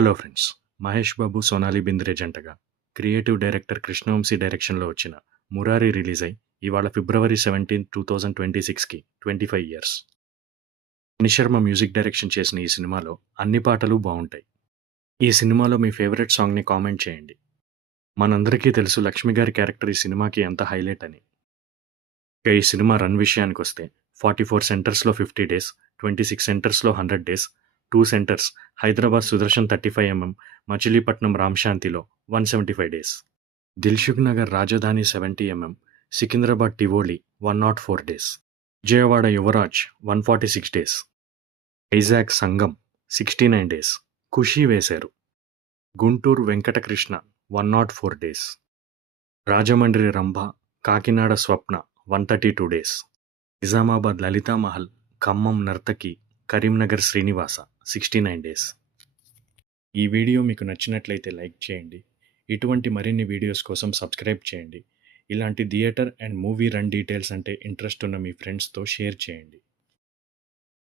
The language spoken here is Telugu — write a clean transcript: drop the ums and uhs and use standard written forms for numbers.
Hello friends. 'మహేష్ బాబు, సోనాలి బింద్రే' జంటగా క్రియేటివ్ డైరెక్టర్ కృష్ణవంశీ డైరెక్షన్‌లో వచ్చిన 'మురారి' రిలీజ్ అయి ఇవాళ ఫిబ్రవరి 17, 2026కి 25 ఇయర్స్. మణిశర్మ మ్యూజిక్ డైరెక్షన్ చేసిన ఈ సినిమాలో అన్ని పాటలు బావుంటాయి. ఈ సినిమాలో మీ ఫేవరెట్ సాంగ్‌ని కామెంట్ చేయండి. మనందరికీ తెలుసు లక్ష్మి గారి క్యారెక్టర్ ఈ సినిమాకి ఎంత హైలైట్ అని. ఇక ఈ సినిమా రన్ విషయానికొస్తే 44 సెంటర్స్‌లో 50 డేస్, 26 సెంటర్స్‌లో 100 డేస్, 2 సెంటర్స్ హైదరాబాద్ సుదర్శన్ 35 మచిలీపట్నం రామ్‌శాంతిలో 175 days, Dilsukh Nagar Rajadhani 70 Secunderabad Tivoli 104 days, Vijayawada Yuvaraj 146 days, Vizag Sangam 69 days, Khushi వేశారు, Guntur Venkatakrishna 104 days, Rajahmundry Rambha, Kakinada Swapna 132 days, Nizamabad Lalithamahal, Khammam Nartaki, Karimnagar Srinivasa 69 days. ఈ వీడియో మీకు నచ్చినట్లయితే లైక్ చేయండి. ఇటువంటి మరిన్ని వీడియోస్ కోసం సబ్స్క్రైబ్ చేయండి. ఇలాంటి theatre and movie run details అంటే ఇంట్రెస్ట్ ఉన్న మీ ఫ్రెండ్స్తో షేర్ చేయండి.